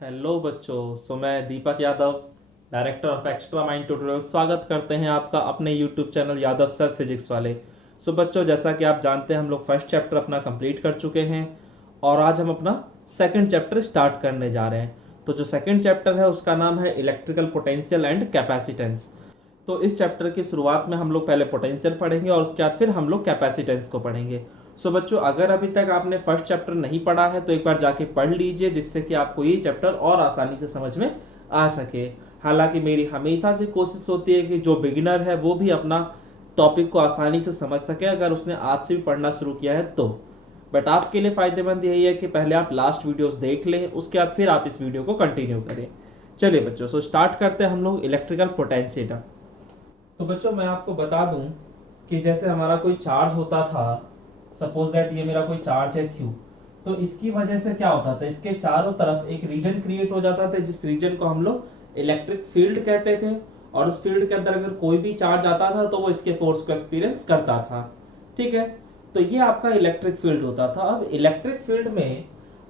Hello बच्चों। मैं Deepak Yadav, director of extra mind tutorial, स्वागत करते हैं आपका अपने YouTube channel Yadav sir physics वाले। बच्चों, जैसा कि आप जानते हैं हम लोग फर्स्ट चैप्टर अपना कंप्लीट कर चुके हैं और आज हम अपना सेकंड चैप्टर स्टार्ट करने जा रहे हैं। तो जो सेकंड चैप्टर है उसका नाम है इलेक्ट्रिकल पोटेंशियल एंड कैपेसिटेंस। तो इस चैप्टर की शुरुआत में हम लोग पहले पोटेंशियल पढ़ेंगे और उसके बाद फिर हम लोग कैपेसिटेंस को पढ़ेंगे। बच्चों, अगर अभी तक आपने फर्स्ट चैप्टर नहीं पढ़ा है तो एक बार जाके पढ़ लीजिए, जिससे कि आपको ये चैप्टर और आसानी से समझ में आ सके। हालांकि मेरी हमेशा से कोशिश होती है कि जो बिगिनर है वो भी अपना टॉपिक को आसानी से समझ सके, अगर उसने आज से भी पढ़ना शुरू किया है तो। बट आपके लिए फायदेमंद यही है कि पहले आप लास्ट वीडियोस देख लें, उसके बाद फिर आप इस वीडियो को कंटिन्यू करें। चलिए बच्चों, स्टार्ट करते हैं हम लोग इलेक्ट्रिकल पोटेंशियल। तो बच्चों, मैं आपको बता दूं कि जैसे हमारा कोई चार्ज होता था, सपोज दैट ये मेरा कोई चार्ज है Q। तो इसकी वजह से क्या होता था, इसके चारों तरफ एक रीजन क्रिएट हो जाता था, जिस रीजन को हम लोग इलेक्ट्रिक फील्ड कहते थे। और उस फील्ड के अंदर अगर कोई भी चार्ज आता था तो वो इसके फोर्स को एक्सपीरियंस करता था। ठीक है, तो ये आपका इलेक्ट्रिक फील्ड होता था। अब इलेक्ट्रिक फील्ड में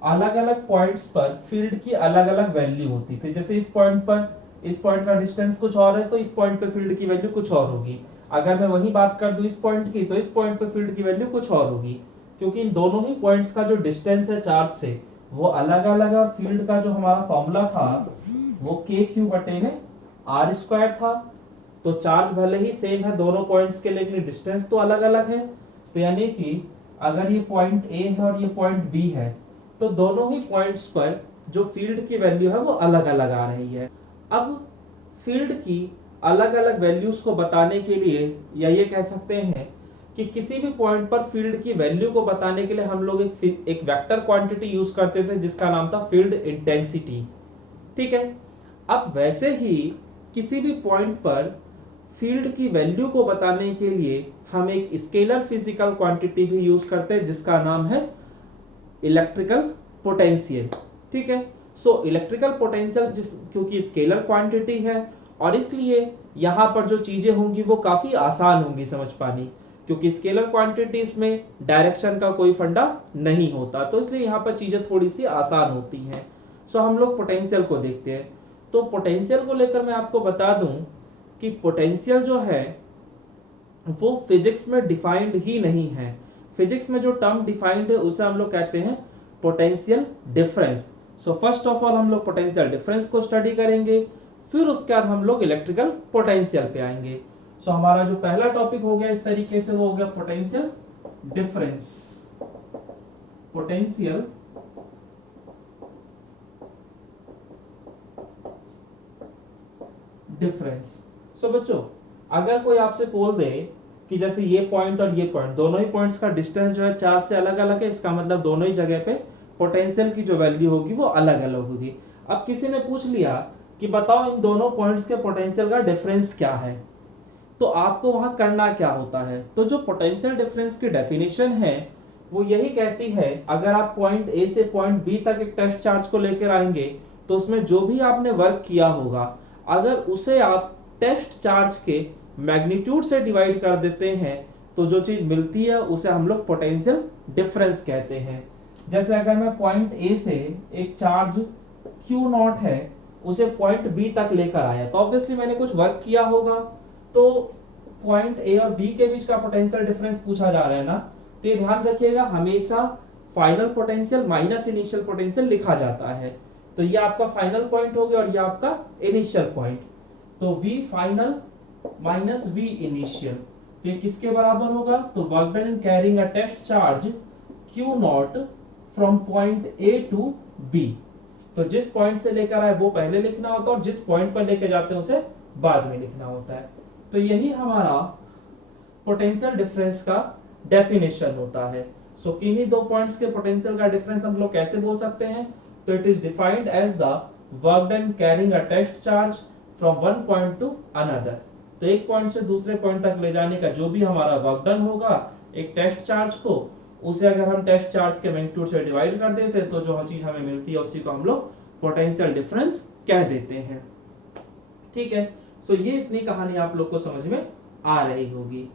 अलग अलग पॉइंट्स पर फील्ड की अलग अलग वैल्यू होती थी। जैसे इस पॉइंट का डिस्टेंस कुछ और है तो इस पॉइंट पे फील्ड की वैल्यू कुछ और होगी। अगर मैं वही बात कर दूं इस पॉइंट की, तो इस पॉइंट पे फील्ड की वैल्यू कुछ और होगी, क्योंकि इन दोनों ही पॉइंट्स का जो डिस्टेंस है चार्ज से वो अलग अलग है। और फील्ड का जो हमारा फॉर्मूला था वो के क्यू बटे में आर स्क्वायर था। तो चार्ज भले ही सेम है दोनों पॉइंट्स के, लेकिन डिस्टेंस तो अलग अलग है। तो यानी कि अगर ये पॉइंट ए है और ये पॉइंट बी है, तो दोनों ही पॉइंट्स पर जो फील्ड की वैल्यू है वो अलग अलग आ रही है। अब फील्ड की अलग अलग वैल्यूज को बताने के लिए, या ये कह सकते हैं कि किसी भी पॉइंट पर फील्ड की वैल्यू को बताने के लिए हम लोग एक वेक्टर क्वांटिटी यूज करते थे जिसका नाम था फील्ड इंटेंसिटी। ठीक है, अब वैसे ही किसी भी पॉइंट पर फील्ड की वैल्यू को बताने के लिए हम एक स्केलर फिजिकल क्वांटिटी भी यूज करते हैं जिसका नाम है इलेक्ट्रिकल पोटेंशियल। ठीक है, इलेक्ट्रिकल पोटेंशियल क्योंकि स्केलर क्वांटिटी है और इसलिए यहाँ पर जो चीजें होंगी वो काफी आसान होंगी समझ पानी, क्योंकि स्केलर क्वांटिटीज में डायरेक्शन का कोई फंडा नहीं होता, तो इसलिए यहाँ पर चीजें थोड़ी सी आसान होती हैं। हम लोग पोटेंशियल को देखते हैं। तो पोटेंशियल को लेकर मैं आपको बता दूं कि पोटेंशियल जो है वो फिजिक्स में डिफाइंड ही नहीं है। फिजिक्स में जो टर्म डिफाइंड है उसे हम लोग कहते हैं potential difference. First of all हम लोग पोटेंशियल डिफरेंस को स्टडी करेंगे, फिर उसके बाद हम लोग इलेक्ट्रिकल पोटेंशियल पे आएंगे। हमारा जो पहला टॉपिक हो गया इस तरीके से वो हो गया पोटेंशियल डिफरेंस। Potential difference. बच्चों, अगर कोई आपसे बोल दे कि जैसे ये पॉइंट और ये पॉइंट, दोनों ही पॉइंट्स का डिस्टेंस जो है चार्ज से अलग अलग है, इसका मतलब दोनों ही जगह पे पोटेंशियल की जो वैल्यू होगी वो अलग अलग होगी। अब किसी ने पूछ लिया कि बताओ इन दोनों पॉइंट्स के पोटेंशियल का डिफरेंस क्या है, तो आपको वहां करना क्या होता है। तो जो पोटेंशियल डिफरेंस की डेफिनेशन है वो यही कहती है, अगर आप पॉइंट ए से पॉइंट बी तक एक टेस्ट चार्ज को लेकर आएंगे तो उसमें जो भी आपने वर्क किया होगा, अगर उसे आप टेस्ट चार्ज के मैग्नीट्यूड से डिवाइड कर देते हैं तो जो चीज मिलती है उसे हम लोग पोटेंशियल डिफरेंस कहते हैं। जैसे अगर मैं पॉइंट ए से एक चार्ज क्यू नॉट है उसे पॉइंट बी तक लेकर आया, तो ऑब्वियसली मैंने कुछ वर्क किया होगा, तो पॉइंट ए और बी के बीच का पोटेंशियल डिफरेंस पूछा जा रहा है ना, तो ये ध्यान रखिएगा हमेशा final potential minus initial potential लिखा जाता है। तो ये आपका फाइनल पॉइंट हो गया और ये आपका इनिशियल पॉइंट। तो V final minus V initial, तो ये किसके बराबर होगा, तो work done in carrying a test charge Q naught from point A to B। तो जिस पॉइंट से लेकर आए वो पहले लिखना होता है और जिस पॉइंट पर लेकर जाते हैं उसे बाद में लिखना होता है। तो यही हमारा पोटेंशियल डिफरेंस का डेफिनेशन होता है। किन्हीं दो पॉइंट्स के पोटेंशियल का डिफरेंस हम लोग कैसे बोल सकते हैं, तो it is defined as the work done carrying a test charge from one point to another. तो एक पॉइंट से दूसरे पॉइंट तक ले जाने का जो भी हमारा वर्क डन होगा एक टेस्ट चार्ज को, उसे अगर हम टेस्ट चार्ज के मैग्नीट्यूड से डिवाइड कर देते हैं तो जो चीज हमें मिलती है उसी को हम लोग पोटेंशियल डिफरेंस कह देते हैं। ठीक है, ये इतनी कहानी आप लोग को समझ में आ रही होगी।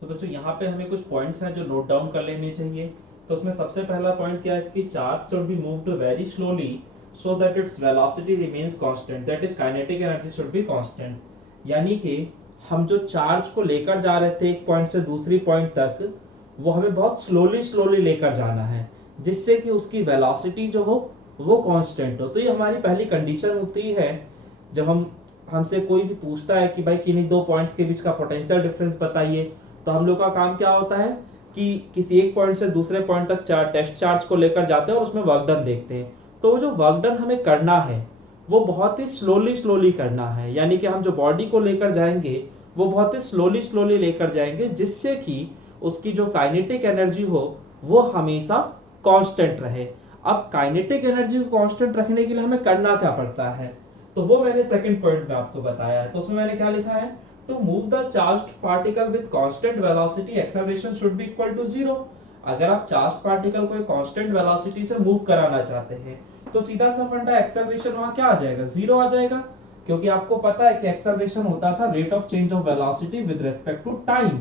तो बच्चों यहाँ पे हमें कुछ पॉइंट्स हैं जो नोट डाउन कर लेने चाहिए। तो उसमें सबसे पहला पॉइंट क्या है कि charge should be moved very slowly so that its velocity remains constant, that is kinetic energy should be constant. यानी कि हम जो चार्ज को लेकर जा रहे थे एक पॉइंट से दूसरी पॉइंट तक, वो हमें बहुत स्लोली स्लोली लेकर जाना है, जिससे कि उसकी वेलोसिटी जो हो वो कांस्टेंट हो। तो ये हमारी पहली कंडीशन होती है। जब हमसे कोई भी पूछता है कि भाई किन्हीं दो पॉइंट्स के बीच का पोटेंशियल डिफरेंस बताइए, तो हम लोग का काम क्या होता है कि किसी एक पॉइंट से दूसरे पॉइंट तक टेस्ट चार्ज को लेकर जाते हैं और उसमें वर्क डन देखते हैं। तो वो जो वर्क डन हमें करना है वो बहुत ही स्लोली स्लोली करना है, यानी कि हम जो बॉडी को लेकर जाएंगे वो बहुत ही स्लोली स्लोली लेकर जाएंगे, जिससे कि उसकी जो काइनेटिक एनर्जी हो वो हमेशा कांस्टेंट रहे। अब काइनेटिक एनर्जी को कांस्टेंट रखने के लिए हमें करना क्या पड़ता है, तो वो मैंने सेकंड पॉइंट में आपको बताया है। तो उसमें मैंने क्या लिखा है, to move the charged particle with constant velocity acceleration should be equal to 0। अगर आप चार्ज पार्टिकल को एक कांस्टेंट वेलोसिटी से मूव कराना चाहते हैं तो सीधा सा फंडा एक्सेलरेशन वहां क्या आ जाएगा, 0 आ जाएगा, क्योंकि आपको पता है कि एक्सेलरेशन होता था rate of change of velocity with respect to time.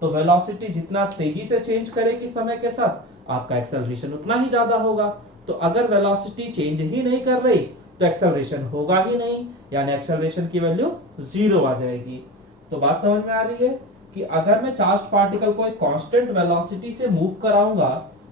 तो वेलोसिटी जितना तेजी से चेंज करेगी समय के साथ, आपका एक्सेलरेशन उतना ही ज्यादा होगा। तो अगर वेलोसिटी चेंज ही नहीं कर रही तो एक्सेलरेशन होगा ही नहीं, यानी एक्सेलरेशन की वैल्यू 0 आ जाएगी। तो बात समझ में आ रही है कि अगर मैं चार्ज पार्टिकल को एक कांस्टेंट वेलोसिटी से मूव कराऊंगा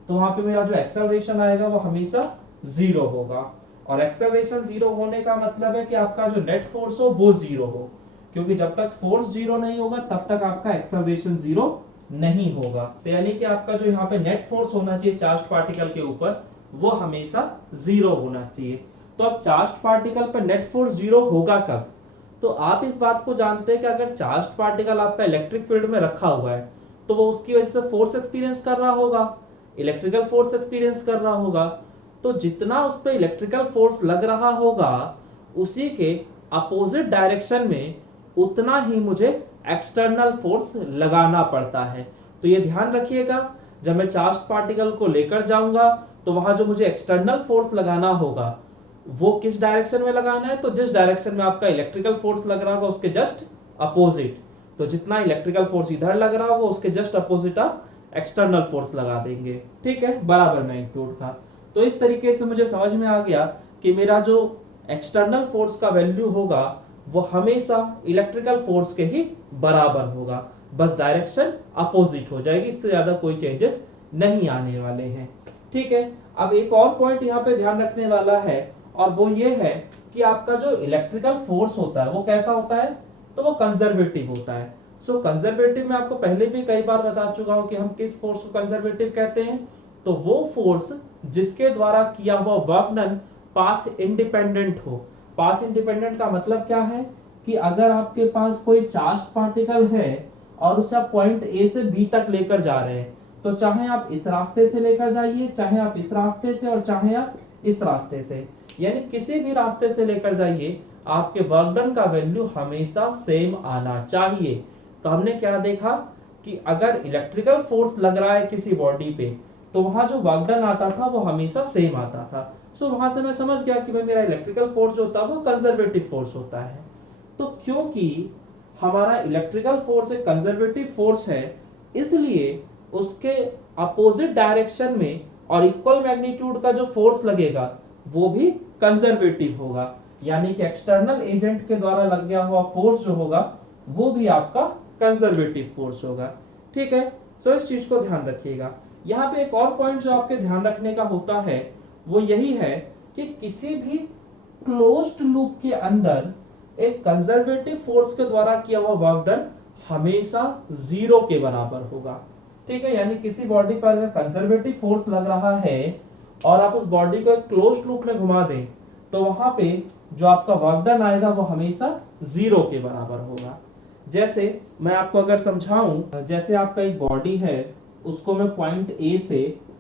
तो वहां पे मेरा जो एक्सेलरेशन आएगा वो हमेशा 0 होगा। और एक्सेलरेशन 0 होने का मतलब है कि आपका जो नेट फोर्स हो वो 0 हो, क्योंकि जब तक फोर्स 0 नहीं होगा तब तक आपका एक्सेलरेशन 0 नहीं होगा। तो यानी कि आपका जो यहाँ पे नेट फोर्स होना चाहिए चार्ज पार्टिकल के ऊपर वो हमेशा 0 होना चाहिए। तो अब चार्ज पार्टिकल पर नेट फोर्स 0 होगा कब, तो आप इस बात को जानते हैं कि अगर चार्ज पार्टिकल आपका इलेक्ट्रिक फील्ड में रखा हुआ है तो वो उसकी वजह से फोर्स एक्सपीरियंस कर रहा होगा, इलेक्ट्रिकल फोर्स एक्सपीरियंस कर रहा होगा। तो जितना उस पर इलेक्ट्रिकल फोर्स लग रहा होगा उसी के अपोजिट डायरेक्शन में उतना ही मुझे एक्सटर्नल फोर्स लगाना पड़ता है। तो ये ध्यान रखिएगा, जब मैं चार्ज पार्टिकल को लेकर जाऊंगा तो वहां जो मुझे एक्सटर्नल फोर्स लगाना होगा वो किस डायरेक्शन में लगाना है, तो जिस डायरेक्शन में आपका इलेक्ट्रिकल फोर्स लग रहा होगा उसके जस्ट अपोजिट। तो जितना इलेक्ट्रिकल फोर्स इधर लग रहा होगा उसके जस्ट अपोजिट आप एक्सटर्नल फोर्स लगा देंगे, ठीक है, बराबर मैग्नीट्यूड का। तो इस तरीके से मुझे समझ में आ गया कि मेरा जो एक्सटर्नल फोर्स का वैल्यू होगा वो हमेशा इलेक्ट्रिकल फोर्स के ही बराबर होगा, बस डायरेक्शन अपोजिट हो जाएगी, इससे ज्यादा कोई चेंजेस नहीं आने वाले हैं, ठीक है। अब एक और पॉइंट यहाँ पे ध्यान रखने वाला है और वो ये है कि आपका जो इलेक्ट्रिकल फोर्स होता है वो कैसा होता है, तो वो कंजर्वेटिव होता है। सो कंजर्वेटिव में आपको पहले भी कई बार बता चुका हूं कि हम किस फोर्स को कंजर्वेटिव कहते हैं, तो वो फोर्स जिसके द्वारा किया हुआ वर्क डन पाथ इंडिपेंडेंट हो। पाथ इंडिपेंडेंट का मतलब क्या है कि अगर आपके पास कोई चार्ज पार्टिकल है और उसे आप पॉइंट ए से बी तक लेकर जा रहे हैं, तो चाहे आप इस रास्ते से लेकर जाइए, चाहे आप इस रास्ते से, और चाहे आप इस रास्ते से, यानी किसी भी रास्ते से लेकर जाइए, आपके वर्क डन का वैल्यू हमेशा सेम आना चाहिए। तो हमने क्या देखा कि अगर इलेक्ट्रिकल फोर्स लग रहा है किसी बॉडी पे तो वहां जो वर्क डन आता था वो हमेशा सेम आता था। सो वहां से मैं समझ गया कि भाई मेरा इलेक्ट्रिकल फोर्स जो होता है वो कंजर्वेटिव फोर्स होता है। तो क्योंकि हमारा इलेक्ट्रिकल फोर्स एक कंजर्वेटिव फोर्स है, इसलिए उसके अपोजिट डायरेक्शन में और इक्वल मैग्नीट्यूड का जो फोर्स लगेगा वो भी कंजर्वेटिव होगा, यानी कि एक्सटर्नल एजेंट के द्वारा लग गया हुआ फोर्स जो होगा वो भी आपका कंजर्वेटिव फोर्स होगा, ठीक है। सो इस चीज को ध्यान रखिएगा। यहाँ पे एक और पॉइंट जो आपके ध्यान रखने का होता है वो यही है कि किसी भी क्लोज्ड लूप के अंदर एक कंजर्वेटिव फोर्स के द्वारा किया हुआ वर्क डन हमेशा 0 के बराबर होगा, ठीक है। यानी किसी बॉडी पर अगर कंजर्वेटिव फोर्स लग रहा है और आप उस बॉडी को एक क्लोज्ड लूप में घुमा दें तो वहां पे जो आपका वर्क डन आएगा वो हमेशा 0 के बराबर होगा। जैसे मैं आपको अगर समझाऊं, जैसे आपका एक बॉडी है, उसको मैं पॉइंट ए से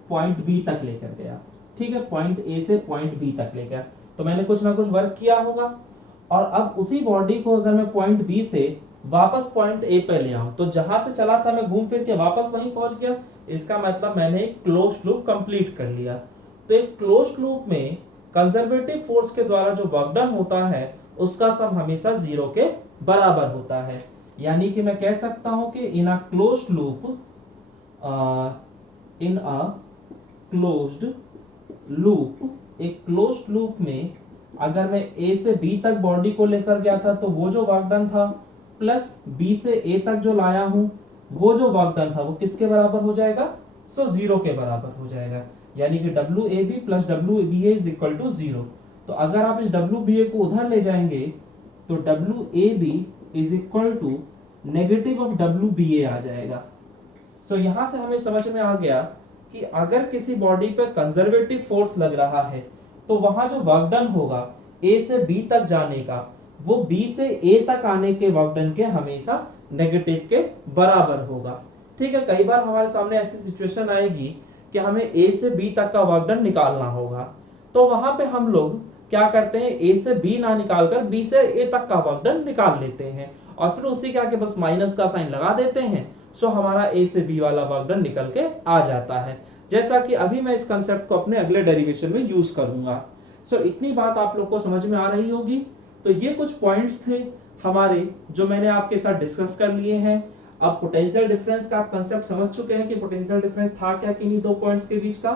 पॉइंट बी तक लेकर गया, ठीक है, पॉइंट ए से पॉइंट बी तक ले गया, तो मैंने कुछ ना कुछ वर्क किया होगा। और अब उसी बॉडी को अगर मैं पॉइंट बी से वापस पॉइंट ए पे ले आऊं तो जहां से चला था मैं घूम फिर के वापस वहीं पहुंच गया, इसका मतलब मैंने एक क्लोज लूप कंप्लीट कर लिया। तो एक क्लोज लूप में कंजर्वेटिव फोर्स के द्वारा जो वर्क डन होता है उसका सम हमेशा 0 के बराबर होता है। यानी कि मैं कह सकता हूं कि in a closed loop closed loop में अगर मैं ए से बी तक बॉडी को लेकर गया था तो वो जो वर्क डन था प्लस बी से ए तक जो लाया हूं वो जो वर्क डन था वो किसके बराबर हो जाएगा? सो जीरो के बराबर हो जाएगा, यानी कि W A B plus W B A is equal to zero. तो अगर आप इस डब्ल्यू बी ए को उधर ले जाएंगे तो W A B is equal to negative of W B A आ जाएगा। सो यहां से हमें समझ में आ गया कि अगर किसी बॉडी पे कंजर्वेटिव फोर्स लग रहा है तो वहां जो वर्क डन होगा ए से बी तक जाने का वो बी से ए तक आने के वर्क डन के हमेशा नेगेटिव के बराबर होगा। ठीक है, कई बार हमारे सामने ऐसी सिचुएशन आएगी कि हमें ए से बी तक का वर्क डन निकालना होगा, तो वहां पे हम लोग क्या करते हैं, ए से बी ना निकालकर बी से ए तक का वर्क डन निकाल लेते हैं और फिर उसी के आगे बस माइनस का साइन लगा देते हैं। सो हमारा ए से बी वाला वर्क डन निकल के आ जाता है, जैसा कि अभी मैं इस कंसेप्ट को अपने अगले डेरिवेशन में यूज करूंगा। सो इतनी बात आप लोग को समझ में आ रही होगी। तो ये कुछ पॉइंट्स थे हमारे जो मैंने आपके साथ डिस्कस कर लिए हैं। अब पोटेंशियल डिफरेंस का आप कंसेप्ट समझ चुके हैं कि पोटेंशियल डिफरेंस था क्या किन्हीं दो पॉइंट्स के बीच का।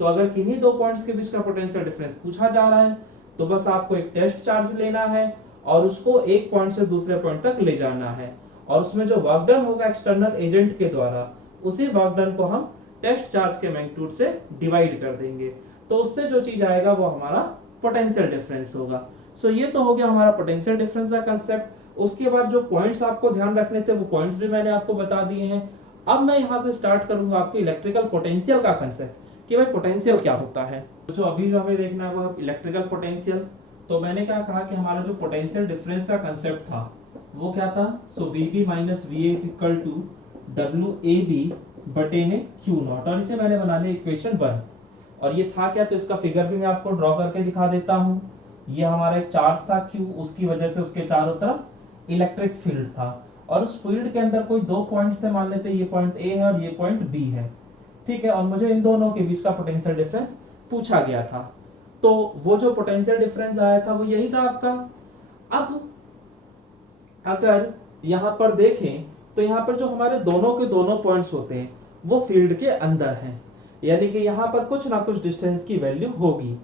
तो अगर किन्हीं दो पॉइंट्स के बीच का पोटेंशियल डिफरेंस पूछा जा रहा है तो बस आपको एक टेस्ट चार्ज लेना है और उसको एक पॉइंट से दूसरे पॉइंट तक ले जाना है और उसमें जो वर्क डन होगा एक्सटर्नल एजेंट के द्वारा उसी वर्क डन को हम टेस्ट चार्ज के मैग्नीट्यूड से डिवाइड कर देंगे, तो उससे जो चीज आएगा वो हमारा पोटेंशियल डिफरेंस होगा। सो ये तो हो गया हमारा पोटेंशियल डिफरेंस का कंसेप्ट। उसके बाद जो पॉइंट्स आपको ध्यान रखने थे वो पॉइंट्स भी मैंने आपको बता दिए हैं। अब मैं यहाँ से स्टार्ट करूंगा आपको इलेक्ट्रिकल पोटेंशियल का कंसेप्ट कि भाई पोटेंशियल क्या होता है। जो हमें देखना है वो इलेक्ट्रिकल पोटेंशियल। तो मैंने क्या कहा कि हमारा जो पोटेंशियल डिफरेंस का कंसेप्ट था वो क्या था, so VB minus VA is equal to WAB बटे में Q नॉट, और इसे मैंने बना लिया इक्वेशन 1। और ये था क्या, तो इसका फिगर भी मैं आपको ड्रॉ करके दिखा देता हूँ। ये हमारा एक चार्ज था Q, उसकी वजह से उसके चारों तरफ इलेक्ट्रिक फील्ड था और उस फील्ड के अंदर कोई दो पॉइंट्स थे, मान लेते ये पॉइंट A है और ये पॉइंट B है। ठीक है, और मुझे इन दोनों के बीच का पोटेंशियल डिफरेंस पूछा गया था। तो वो जो पोटेंशियल डिफरेंस आया था वो यही था आपका। अब अगर यहाँ पर देखें तो यहाँ पर जो हमारे दोनों के दोनों पॉइंट्स होते हैं वो फील्ड के अंदर हैं, यानी कि यहाँ पर कुछ ना कुछ डिस्टेंस की वैल्यू होगी।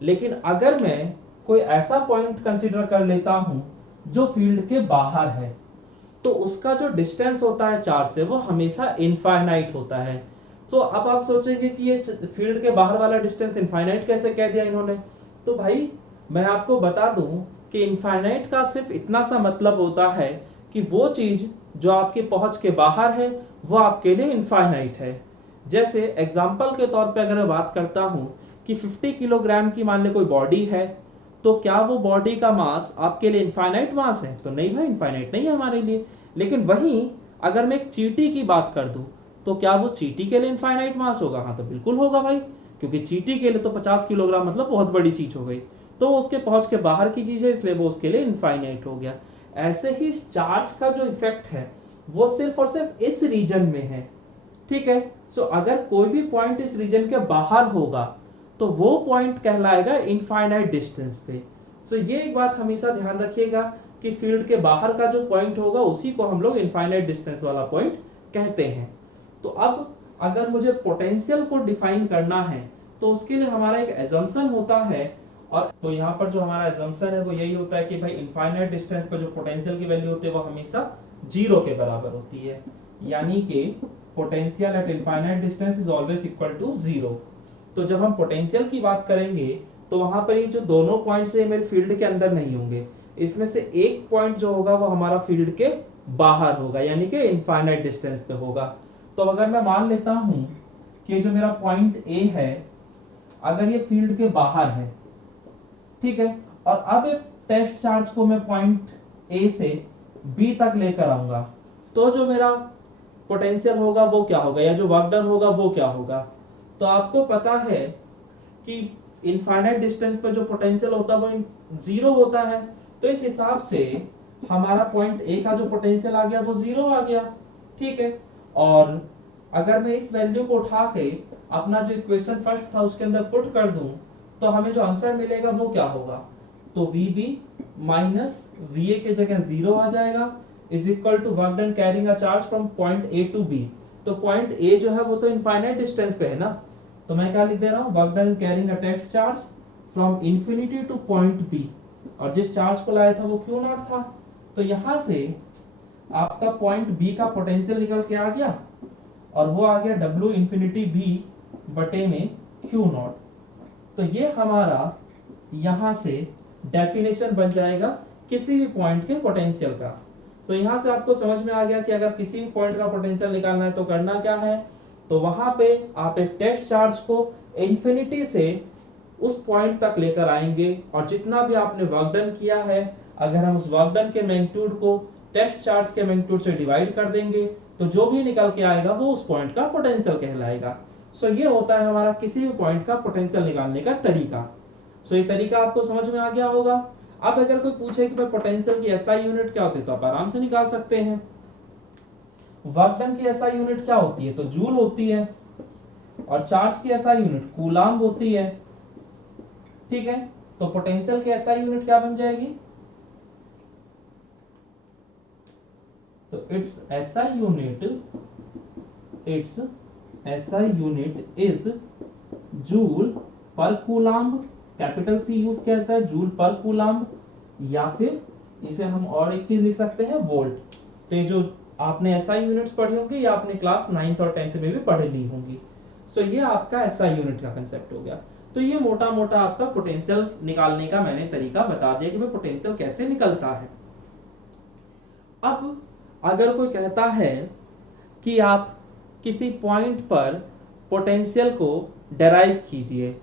लेकिन अगर मैं कोई ऐसा पॉइंट कंसीडर कर लेता हूँ जो फील्ड के बाहर है तो उसका जो डिस्टेंस होता है चार्ज से वो हमेशा इनफाइनाइट होता है। तो अब आप सोचेंगे कि ये फील्ड के बाहर वाला डिस्टेंस इनफाइनाइट कैसे कह दिया इन्होंने। तो भाई मैं आपको बता दूं कि इनफाइनाइट का सिर्फ इतना सा मतलब होता है कि वो चीज जो आपकी पहुंच के बाहर है वो आपके लिए इनफाइनाइट है। जैसे एग्जांपल के तौर पे अगर मैं बात करता हूँ कि 50 किलोग्राम की मान ले कोई बॉडी है, तो क्या वो बॉडी का मास आपके लिए इनफाइनाइट मास है? तो नहीं भाई, इनफाइनाइट नहीं है हमारे लिए। लेकिन वहीं अगर मैं एक चींटी की बात कर दूं तो क्या वो चींटी के लिए इनफाइनाइट मास होगा? हाँ, तो बिल्कुल होगा भाई, क्योंकि चींटी के लिए तो 50 किलोग्राम मतलब बहुत बड़ी चीज हो गई, तो उसके पहुंच के बाहर की चीज है इसलिए वो उसके लिए इनफाइनाइट हो गया। ऐसे ही चार्ज का जो इफेक्ट है वो सिर्फ और सिर्फ इस रीजन में है। ठीक है, सो अगर कोई भी पॉइंट इस रीजन के बाहर होगा तो वो पॉइंट कहलाएगा इनफाइनाइट डिस्टेंस पे। सो ये एक बात हमेशा ध्यान रखिएगा कि फील्ड के बाहर का जो पॉइंट होगा उसी को हम लोग इनफाइनाइट डिस्टेंस वाला पॉइंट कहते हैं। तो अब अगर मुझे पोटेंशियल को डिफाइन करना है तो उसके लिए हमारा एक एजम्पशन होता है, और तो यहाँ पर जो हमारा एजम्पशन है वो यही होता है कि भाई इनफाइनाइट डिस्टेंस पर जो पोटेंशियल की वैल्यू होती है वो हमेशा जीरो के बराबर होती है, यानी कि potential at infinite distance is always equal to zero. तो जब हम पोटेंशियल की बात करेंगे तो वहां पर ये जो दोनों पॉइंट्स है मेरे फील्ड के अंदर नहीं होंगे, इसमें से एक पॉइंट जो होगा वो हमारा फील्ड के बाहर होगा, यानी कि इनफाइनाइट डिस्टेंस पे होगा। तो अगर मैं मान लेता हूं कि जो मेरा पॉइंट ए है अगर ये फील्ड के बाहर है, ठीक है, और अब एक टेस्ट चार्ज को मैं पॉइंट ए से बी तक लेकर आऊंगा तो जो मेरा पोटेंशियल होगा वो क्या होगा, या जो वर्क डन होगा वो क्या होगा। तो आपको पता है कि इनफाइनाइट डिस्टेंस पे जो पोटेंशियल होता है वो जीरो होता है, तो इस हिसाब से हमारा पॉइंट ए का जो पोटेंशियल आ गया वो जीरो आ गया। ठीक है, और अगर मैं इस वैल्यू को उठा के अपना जो इक्वेशन फर्स्ट था उसके अंदर पुट कर दूं तो हमें जो आंसर मिलेगा वो क्या होगा, तो VB माइनस VA के जगह जीरो आ जाएगा is equal to work done carrying a charge from point A to B। तो पॉइंट A जो है वो तो इनफाइनाइट डिस्टेंस पे है ना, तो मैं क्या लिख दे रहा हूँ, work done carrying a test charge from infinity to point B, और जिस चार्ज को लाया था वो क्यू नॉट था। तो यहां से आपका पॉइंट बी का पोटेंशियल निकल के आ गया, और वो आ गया डब्ल्यू इंफिनिटी बी बटे में क्यू नॉट। तो ये हमारा यहां से डेफिनेशन बन जाएगा किसी भी पॉइंट के पोटेंशियल का। तो यहां से आपको समझ में आ गया कि अगर किसी भी पॉइंट का पोटेंशियल निकालना है तो करना क्या है। तो वहां पे आप एक टेस्ट चार्ज को इंफिनिटी से उस पॉइंट तक लेकर आएंगे, और जितना भी आपने वर्क डन किया है, अगर हम उस वर्क डन के मैग्नीट्यूड को टेस्ट चार्ज के मैग्नीट्यूड से डिवाइड कर देंगे तो जो भी निकल के आएगा वो उस पॉइंट का पोटेंशियल कहलाएगा। सो ये होता है हमारा किसी भी पॉइंट का पोटेंशियल निकालने का तरीका। सो ये तरीका आपको समझ में आ गया होगा। अब अगर कोई पूछे कि भाई पोटेंशियल की एसआई यूनिट क्या होती है, तो आप आराम से निकाल सकते हैं। वर्क डन की एसआई यूनिट क्या होती है, तो जूल होती है, और चार्ज की एसआई यूनिट कूलाम्ब होती है। ठीक है, तो पोटेंशियल की एसआई यूनिट क्या बन जाएगी, तो its SI unit is joule per coulomb, capital C use करता है, जूल पर कूलाम्ब, या फिर इसे हम और एक चीज लिख सकते हैं, वोल्ट। तो ये जो आपने एसआई यूनिट्स पढ़ी होंगी या आपने क्लास 9th और 10th में भी पढ़ ली होंगी। सो ये आपका एसआई यूनिट का कंसेप्ट हो गया। तो ये मोटा मोटा आपका पोटेंशियल निकालने का मैंने तरीका बता दिया कि भाई पोटेंशियल कैसे निकलता है। अब अगर कोई कहता है कि आप किसी पॉइंट पर पोटेंशियल को डेराइव कीजिए,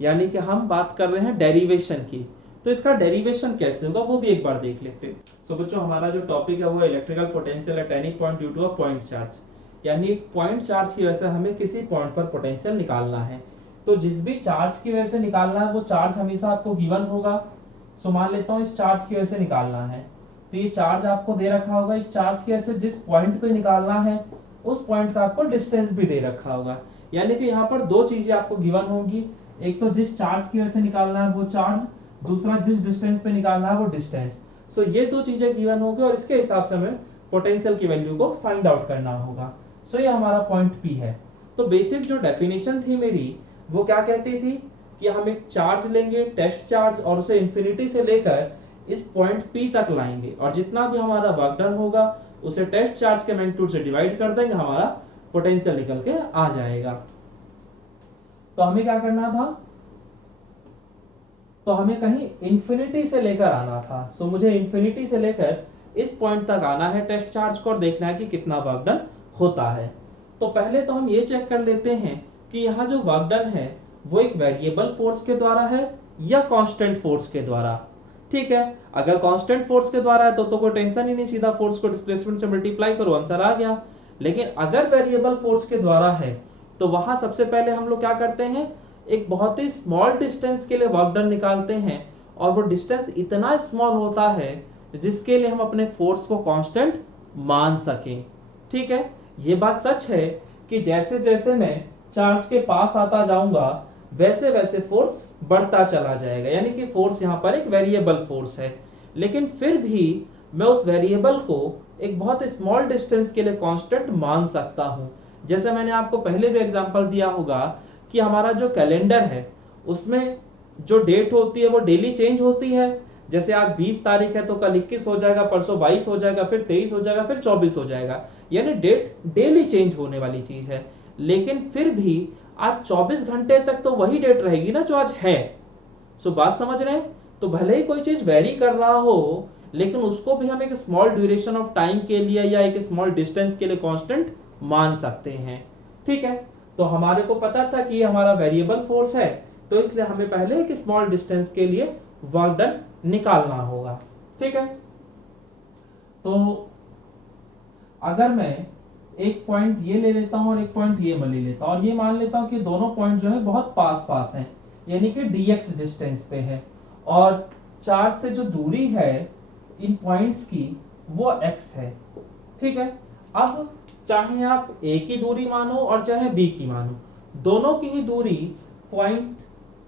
यानी कि हम बात कर रहे हैं डेरिवेशन की, तो इसका डेरिवेशन कैसे होगा वो भी एक बार देख लेते हैं। सो बच्चों, हमारा जो टॉपिक है वो electrical potential at any point due to a point charge, यानी एक पॉइंट चार्ज की वजह से हमें किसी पॉइंट पर पोटेंशियल निकालना है। तो जिस भी चार्ज की वजह से निकालना है वो चार्ज हमेशा आपको गिवन होगा। सो मान लेता हूँ इस चार्ज की वजह से निकालना है, तो ये चार्ज आपको दे रखा होगा। इस चार्ज की वजह से जिस पॉइंट पे निकालना है उस पॉइंट का आपको डिस्टेंस भी दे रखा होगा, यानी कि यहाँ पर दो चीजें आपको गिवन होंगी, एक तो जिस चार्ज की वजह से निकालना है वो चार्ज, दूसरा जिस डिस्टेंस पे निकालना है वो डिस्टेंस। सो ये दो चीजें गिवन होगी और इसके हिसाब से हमें पोटेंशियल की वैल्यू को फाइंड आउट करना होगा। सो ये हमारा पॉइंट पी है। तो बेसिक जो डेफिनेशन थी मेरी वो क्या कहती थी कि हम एक चार्ज लेंगे, टेस्ट चार्ज, और उसे इंफिनिटी से लेकर इस पॉइंट पी तक लाएंगे, और जितना भी हमारा वर्क डन होगा उसे टेस्ट चार्ज के मैग्नीट्यूड से डिवाइड कर देंगे, हमारा पोटेंशियल निकल के आ जाएगा। तो हमें क्या करना था, तो हमें कहीं इंफिनिटी से लेकर आना था। सो मुझे इंफिनिटी से लेकर इस पॉइंट तक आना है टेस्ट चार्ज को, और देखना है कि कितना वर्क डन होता है। तो पहले तो हम ये चेक कर लेते हैं कि यहाँ जो वर्क डन है वो एक वेरिएबल फोर्स के द्वारा है या कांस्टेंट फोर्स के द्वारा। ठीक है, अगर कांस्टेंट फोर्स के द्वारा है तो कोई टेंशन ही नहीं, सीधा फोर्स को डिस्प्लेसमेंट से मल्टीप्लाई करो, आंसर आ गया। लेकिन अगर वेरिएबल फोर्स के द्वारा है तो वहां सबसे पहले हम लोग क्या करते हैं, एक बहुत ही स्मॉल डिस्टेंस के लिए वर्क डन निकालते हैं, और वो डिस्टेंस इतना स्मॉल होता है जिसके लिए हम अपने फोर्स को कांस्टेंट मान सकें। ठीक है, ये बात सच है कि जैसे जैसे मैं चार्ज के पास आता जाऊंगा वैसे वैसे फोर्स बढ़ता चला जाएगा, यानी कि फोर्स यहाँ पर एक वेरिएबल फोर्स है, लेकिन फिर भी मैं उस वेरिएबल को एक बहुत स्मॉल डिस्टेंस के लिए कांस्टेंट मान सकता हूँ। जैसे मैंने आपको पहले भी एग्जांपल दिया होगा कि हमारा जो कैलेंडर है उसमें जो डेट होती है वो डेली चेंज होती है। जैसे आज 20 तारीख है तो कल 21 हो जाएगा, परसों 22 हो जाएगा, फिर 23 हो जाएगा, फिर 24 हो जाएगा, यानी डेट डेली चेंज होने वाली चीज है। लेकिन फिर भी आज 24 घंटे तक तो वही डेट रहेगी ना जो आज है। सो बात समझ रहे हैं? तो भले ही कोई चीज वेरी कर रहा हो लेकिन उसको भी हम एक स्मॉल ड्यूरेशन ऑफ टाइम के लिए या एक स्मॉल डिस्टेंस के लिए कांस्टेंट मान सकते हैं। ठीक है, तो हमारे को पता था कि हमारा वेरिएबल फोर्स है, तो इसलिए हमें पहले एक स्मॉल डिस्टेंस के लिए वर्क डन निकालना होगा। ठीक है, तो अगर मैं एक पॉइंट ये ले लेता हूं और एक पॉइंट ये ले लेता हूं, और ये मान लेता हूं कि दोनों पॉइंट जो है बहुत पास पास हैं, यानी कि dx डिस्टेंस पे है, और चार्ज से जो दूरी है इन पॉइंट्स की वो x है। ठीक है, अब चाहे आप a की दूरी मानो और चाहे b की मानो, दोनों की ही दूरी पॉइंट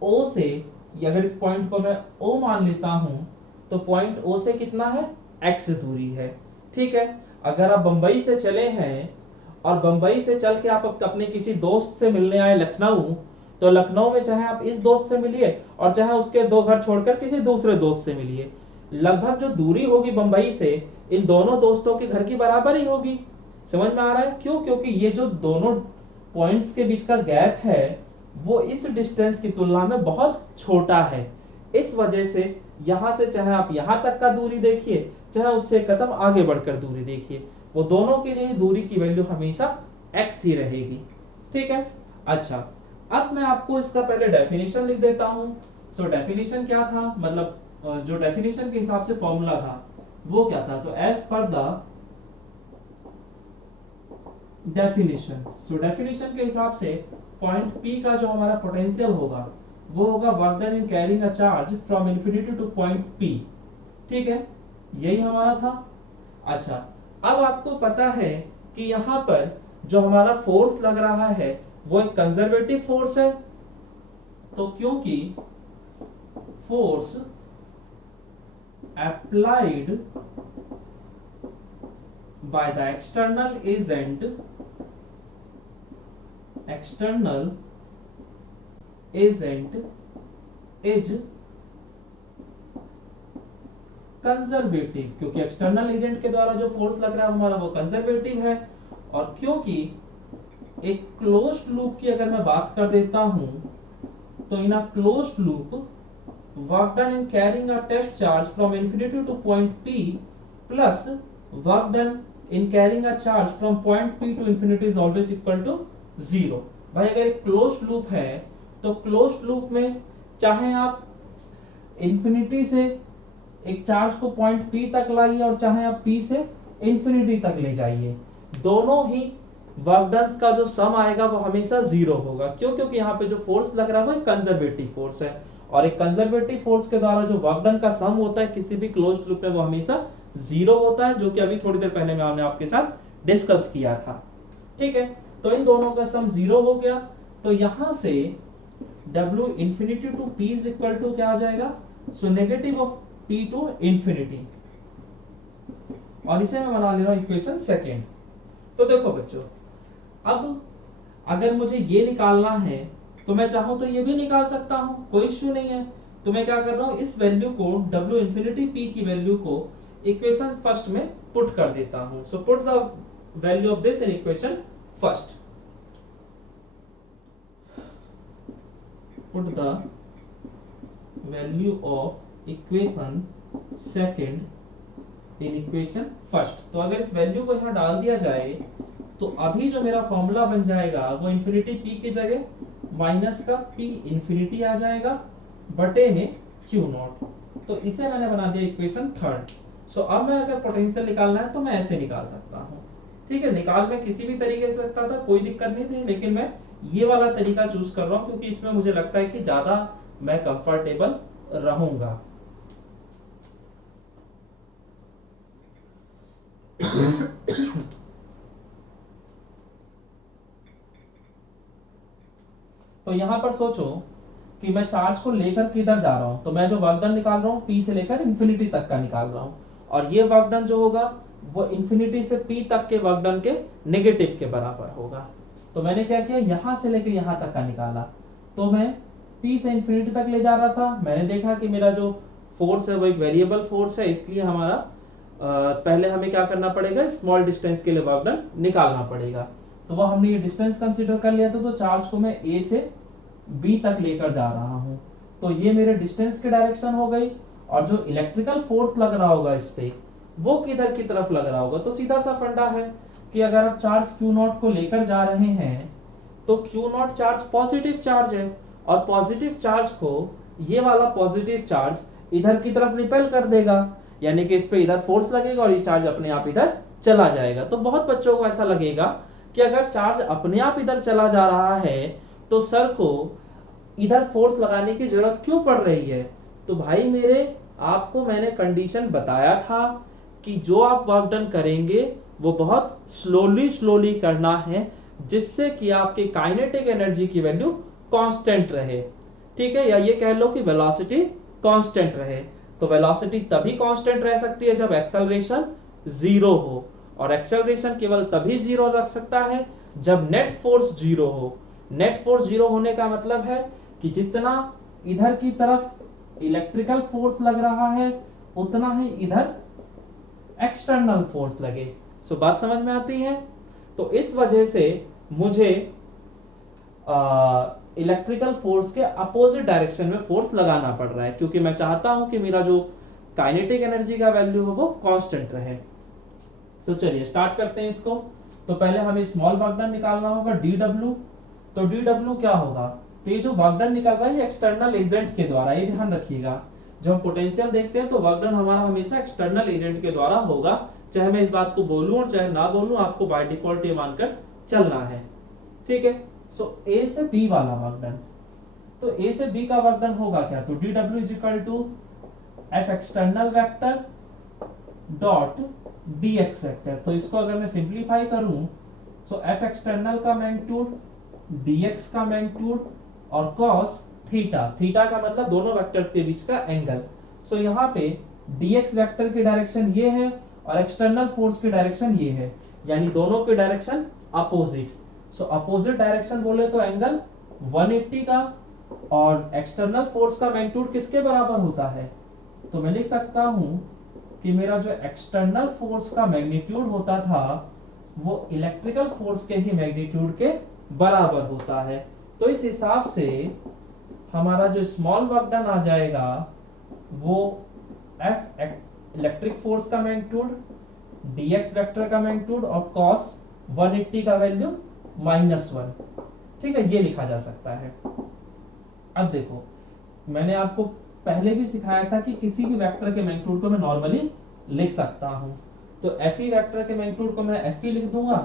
O से, अगर इस पॉइंट को मैं O मान लेता हूं तो पॉइंट O से कितना है, x दूरी है। ठीक है, अगर आप बंबई से चले हैं और बंबई से चल के आप अपने किसी दोस्त से मिलने आए लखनऊ, तो लखनऊ में चाहे आप इस दोस्त से मिलिए और चाहे उसके 2 घर छोड़कर किसी दूसरे दोस्त से मिलिए, लगभग जो दूरी होगी बंबई से इन दोनों दोस्तों के घर की बराबर ही होगी। समझ में आ रहा है क्यों? क्योंकि ये जो दोनों पॉइंट्स के बीच का गैप है वो इस डिस्टेंस की तुलना में बहुत छोटा है। इस वजह से यहां से चाहे आप यहां तक का दूरी देखिए, चाहे उससे कदम आगे बढ़कर दूरी देखिए, वो दोनों के लिए दूरी की वैल्यू हमेशा x ही रहेगी। ठीक है। अच्छा, अब मैं आपको इसका पहले डेफिनेशन लिख देता हूं। सो डेफिनेशन क्या था, मतलब जो डेफिनेशन के हिसाब से फॉर्मूला था वो क्या था, तो as per the definition, so definition के हिसाब से पॉइंट P का जो हमारा पोटेंशियल होगा वो होगा work done in carrying a charge from infinity to point P। ठीक है, यही हमारा था। अच्छा, अब आपको पता है कि यहाँ पर जो हमारा फोर्स लग रहा है वो एक कंजर्वेटिव फोर्स है, तो क्योंकि force applied by the external agent is conservative, क्योंकि एक्सटर्नल एजेंट के द्वारा जो फोर्स लग रहा है हमारा वो कंजर्वेटिव है। और क्योंकि एक क्लोज्ड लूप की अगर मैं बात कर देता हूं तो in a closed loop work done in carrying a test charge from infinity to point P plus work done in carrying a charge from point P to infinity is always equal to 0। भाई अगर एक closed loop है तो closed loop में चाहे आप infinity से एक चार्ज को पॉइंट P तक लाइए और चाहे आप P से इंफिनिटी तक ले जाइए, दोनों ही वर्क डन का जो सम आएगा वो हमेशा 0 होगा। क्यों? क्योंकि यहाँ पे जो फोर्स लग रहा है वो एक कंजर्वेटिव फोर्स है, और एक कंजर्वेटिव फोर्स के द्वारा जो वर्क डन का सम होता है किसी भी क्लोज्ड लूप में वो हमेशा 0 होता है, जो कि अभी थोड़ी देर पहले मैंने आपके साथ डिस्कस किया था। ठीक है, तो इन दोनों का सम 0 हो गया, तो यहां से W infinity to P is equal to क्या आ जाएगा, so negative of P to infinity, और इसे मैं बना ले रहा हूं इक्वेशन सेकेंड। तो देखो बच्चों, अब अगर मुझे ये निकालना है तो मैं चाहूं तो ये भी निकाल सकता हूं, कोई इश्यू नहीं है। तो मैं क्या कर रहा हूं, इस वैल्यू को W इंफिनिटी P की वैल्यू को इक्वेशन फर्स्ट में पुट कर देता हूं। सो put the value of this in equation first, put the value of equation second in equation first. तो अगर इस वैल्यू को यहां डाल दिया जाए तो अभी जो मेरा फॉर्मूला बन जाएगा वो इंफिनिटी P की जगह माइनस का P इंफिनिटी आ जाएगा बटे में Q नॉट। तो इसे मैंने बना दिया इक्वेशन थर्ड। सो अब मैं अगर पोटेंशियल निकालना है तो मैं ऐसे निकाल सकता हूँ। ठीक है, निकाल मैं किसी भी तरीके से सकता था, कोई दिक्कत नहीं थी, लेकिन मैं ये वाला तरीका चूज कर रहा हूँ क्योंकि इसमें मुझे लगता है कि ज्यादा मैं कंफर्टेबल रहूंगा। तो यहां पर सोचो कि मैं चार्ज को लेकर किधर जा रहा हूं, तो मैं जो वर्क डन निकाल रहा हूं P से लेकर इंफिनिटी तक का निकाल रहा हूं, और ये वर्क डन जो होगा वो इंफिनिटी से P तक के वर्क डन के नेगेटिव के बराबर होगा। तो मैंने क्या किया, यहां से लेकर यहां तक का निकाला, तो मैं P से इंफिनिटी तक ले जा रहा था। मैंने देखा कि मेरा जो फोर्स है वो एक वेरिएबल फोर्स है, इसलिए हमारा पहले हमें क्या करना पड़ेगा, स्मॉल डिस्टेंस के लिए वर्क डन निकालना पड़ेगा। तो वो हमने ये डिस्टेंस कंसीडर कर लिया था, तो चार्ज को मैं A से B तक लेकर जा रहा हूं, तो ये मेरे डिस्टेंस की डायरेक्शन हो गई। और जो इलेक्ट्रिकल फोर्स लग रहा होगा इस पे वो किधर की तरफ लग रहा होगा, तो सीधा सा फंडा है कि अगर आप चार्ज Q नॉट को लेकर जा रहे हैं तो Q not charge positive charge है, और पॉजिटिव चार्ज को ये वाला पॉजिटिव चार्ज इधर की तरफ रिपेल कर देगा, यानी कि इस पे इधर फोर्स लगेगा और ये चार्ज अपने आप इधर चला जाएगा। तो बहुत बच्चों को ऐसा लगेगा कि अगर चार्ज अपने आप इधर चला जा रहा है तो सर को इधर फोर्स लगाने की जरूरत क्यों पड़ रही है। तो भाई मेरे, आपको मैंने कंडीशन बताया था कि जो आप वर्क डन करेंगे वो बहुत स्लोली करना है, जिससे कि आपके काइनेटिक एनर्जी की वैल्यू कांस्टेंट रहे। ठीक है, या ये कह लो कि वेलोसिटी कांस्टेंट रहे। तो वेलोसिटी तभी कांस्टेंट रह सकती है जब एक्सेलरेशन 0 हो, और एक्सेलरेशन केवल तभी 0 रख सकता है जब नेट फोर्स 0 हो। नेट फोर्स जीरो होने का मतलब है कि जितना इधर की तरफ इलेक्ट्रिकल फोर्स लग रहा है उतना ही इधर एक्सटर्नल फोर्स लगे। सो बात समझ में आती है। तो इस वजह से मुझे इलेक्ट्रिकल फोर्स के अपोजिट डायरेक्शन में फोर्स लगाना पड़ रहा है, क्योंकि मैं चाहता हूं कि मेरा जो काइनेटिक एनर्जी का वैल्यू हो वो कांस्टेंट रहे। तो चलिए स्टार्ट करते हैं इसको। तो पहले हमें स्मॉल वर्क डन निकालना होगा dw। तो dw क्या होगा, तो ये जो वर्क डन निकल रहा है ये एक्सटर्नल एजेंट के द्वारा, ये ध्यान रखिएगा। जब हम पोटेंशियल देखते हैं तो वर्क डन हमारा हमेशा एक्सटर्नल एजेंट के द्वारा होगा, चाहे मैं इस बात को बोलूं और चाहे ना बोलूं, आपको बाय डिफॉल्ट ये मानकर चलना है। ठीक है। सो ए से बी वाला वर्क डन, तो ए से बी का वर्क डन होगा क्या, तो dw is equal to F external vector dot dx vector. तो इसको अगर मैं सिंप्लीफाई करूं, सो एफ एक्सटर्नल का मैग्नीट्यूड, dx का मैग्नीट्यूड और cos थीटा, थीटा का मतलब दोनों वेक्टर्स के बीच का एंगल। सो यहाँ पे dx वेक्टर की डायरेक्शन ये है और एक्सटर्नल फोर्स की डायरेक्शन ये है, यानी दोनों की डायरेक्शन अपोजिट। सो अपोजिट डायरेक्शन बोले तो एंगल 180 का, और एक्सटर्नल फोर्स का मैग्नीट्यूड किसके बराबर होता है, तो मैं लिख सकता हूं कि मेरा जो एक्सटर्नल फोर्स का मैग्नीट्यूड होता था वो इलेक्ट्रिकल फोर्स के ही मैग्नीट्यूड के बराबर होता है। तो इस हिसाब से हमारा जो स्मॉल वर्क डन आ जाएगा वो एफ इलेक्ट्रिक फोर्स का मैग्नीट्यूड, dx वेक्टर का मैग्नीट्यूड और cos 180 का वैल्यू -1। ठीक है, ये लिखा जा सकता है। अब देखो, मैंने आपको पहले भी सिखाया था कि किसी भी वेक्टर के मैग्नीट्यूड को मैं नॉर्मली लिख सकता हूं। तो fe वेक्टर के मैग्नीट्यूड को मैं fe लिख दूंगा,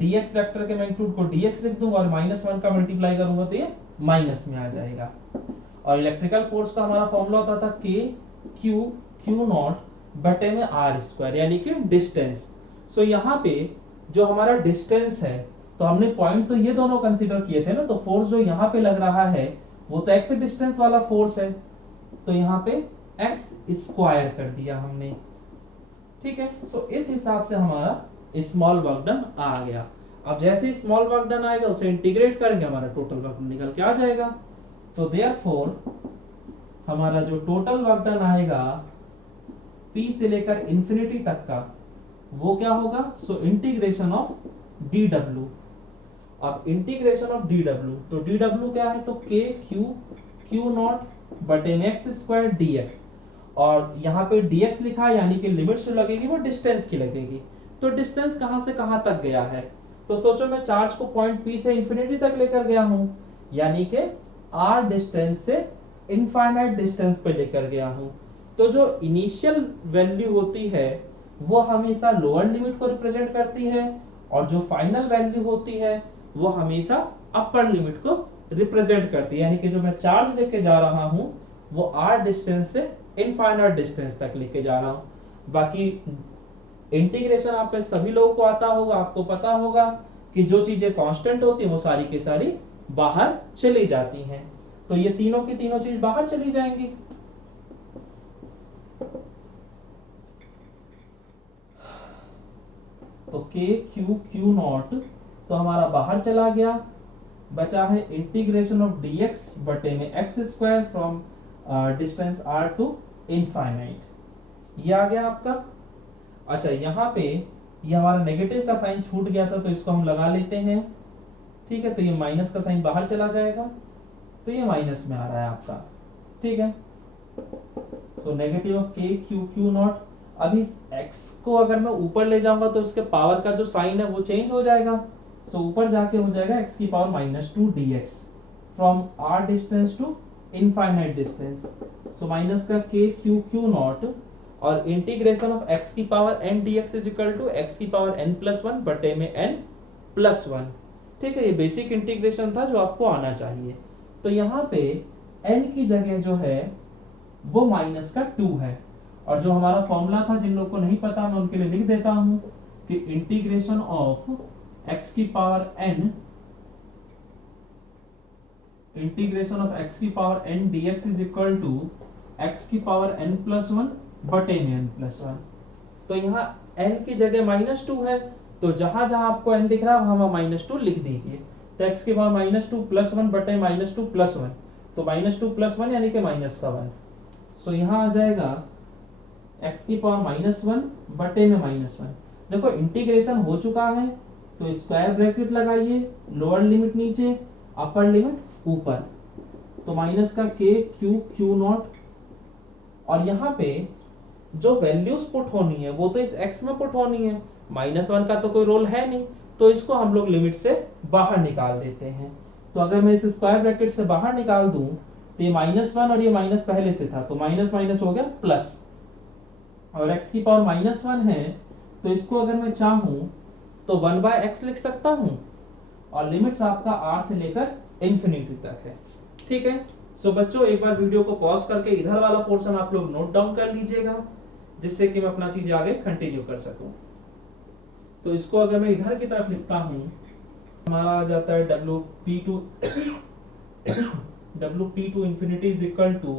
dx वेक्टर के मैग्नीट्यूड को dx लिख दूंगा और -1 का मल्टीप्लाई करूंगा तो ये माइनस में आ जाएगा। और इलेक्ट्रिकल फोर्स का हमारा फॉर्मूला होता था k q नॉट बटे में r स्क्वायर, यानी कि डिस्टेंस। सो यहाँ पे जो हमारा डिस्टेंस है, तो हमने पॉइंट तो ये दोनों कंसीडर किए थे ना, तो फोर्स जो यहाँ पे लग रहा है वो तो x डिस्टेंस वाला फोर्स है, तो यहाँ पे x स्क्वायर कर दिया हमने। ठीक है। सो इस हिसाब से हमारा स्मॉल वर्क डन आ गया। अब जैसे स्मॉल वर्क डन आएगा उसे इंटीग्रेट करेंगे, हमारा टोटल वर्क डन निकल के आ जाएगा। तो देयरफॉर हमारा जो टोटल वर्क डन आएगा P से लेकर इंफिनिटी तक का, वो क्या होगा, सो इंटीग्रेशन ऑफ dw। अब इंटीग्रेशन ऑफ dw, तो dw क्या है, तो k q नॉट बटे में x स्क्वायर dx, और यहाँ पे dx लिखा है, यानी कि लिमिट जो लगेगी वो डिस्टेंस की लगेगी। तो डिस्टेंस कहां से कहां तक गया है, तो सोचो मैं चार्ज को पॉइंट P से इंफिनिटी तक लेकर गया हूं, यानी कि r डिस्टेंस से इनफाइनाइट डिस्टेंस पे लेकर गया हूं। तो जो इनिशियल वैल्यू होती है वो हमेशा लोअर लिमिट को रिप्रेजेंट करती है, और जो फाइनल वैल्यू होती है वो हमेशा अपर लिमिट को रिप्रेजेंट करती है, यानी कि जो मैं चार्ज लेके जा रहा हूं वो r डिस्टेंस से इनफाइनाइट डिस्टेंस तक लेके जा रहा हूं। बाकी इंटीग्रेशन आप में सभी लोगों को आता होगा, आपको पता होगा कि जो चीजें कांस्टेंट होती है वो सारी की सारी बाहर चली जाती हैं। तो ये तीनों की तीनों चीज बाहर चली जाएंगी। तो k q नॉट तो हमारा बाहर चला गया, बचा है इंटीग्रेशन ऑफ dx बटे में x square from distance r to infinite. ये आ गया आपका। अच्छा, यहाँ पे ये हमारा नेगेटिव का साइन छूट गया था, तो इसको हम लगा लेते हैं। ठीक है, तो ये माइनस का साइन बाहर चला जाएगा, तो ये माइनस में आ रहा है आपका। ठीक है, सो negative of k q not. अब इस x को अगर मैं ऊपर ले जाऊंगा तो उसके पावर का जो साइन है वो चेंज हो जाएगा। सो ऊपर जाके हो जाएगा x की power -2 dx from r distance to infinite distance. So minus का k q नॉट और इंटीग्रेशन ऑफ x की power n dx is equal to x की पावर n+1 बटे में n+1। ठीक है, ये बेसिक इंटीग्रेशन था जो आपको आना चाहिए। तो यहाँ पे n की जगह जो है वो -2 है, और जो हमारा फॉर्मूला था, जिन लोगों को नहीं पता मैं उनके लिए लिख देता हूं कि इंटीग्रेशन ऑफ x की power n, integration of x की power n dx is equal to x की पावर n+1 बटे में n+1। तो यहाँ n की जगह -2 है, तो जहां जहां आपको n दिख रहा है वहां -2 लिख दीजिए। तो x की पावर -2 + 1 बटे -2 + 1, तो -2 + 1 यानी कि -1। सो यहाँ आ जाएगा x की पावर -1 बटे में -1। देखो इंटीग्रेशन हो चुका है, तो स्क्वायर ब्रैकेट लगाइए, लोअर लिमिट नीचे, अपर लिमिट ऊपर, तो माइनस का k क्यू नॉट, और यहाँ पे जो वैल्यूज पुट होनी है वो तो इस x में पुट होनी है, -1 का तो कोई रोल है नहीं, तो इसको हम लोग लिमिट से बाहर निकाल देते हैं। तो अगर मैं इस स्क्वायर ब्रैकेट से बाहर निकाल दूं तो ये -1 और ये माइनस पहले से था, तो माइनस माइनस हो गया प्लस, और x की पावर -1 है, तो इसको अगर मैं चाहूं तो 1/x लिख सकता हूं, और लिमिट्स आपका r से लेकर इंफिनिटी तक है। ठीक है, सो बच्चों एक बार वीडियो को पॉज करके इधर वाला पोर्शन आप लोग नोट डाउन कर लीजिएगा, जिससे कि मैं अपना चीज आगे कंटिन्यू कर सकूं। तो इसको अगर मैं इधर की तरफ लिखता हूं, हमारा आ जाता है WP2 infinity is equal to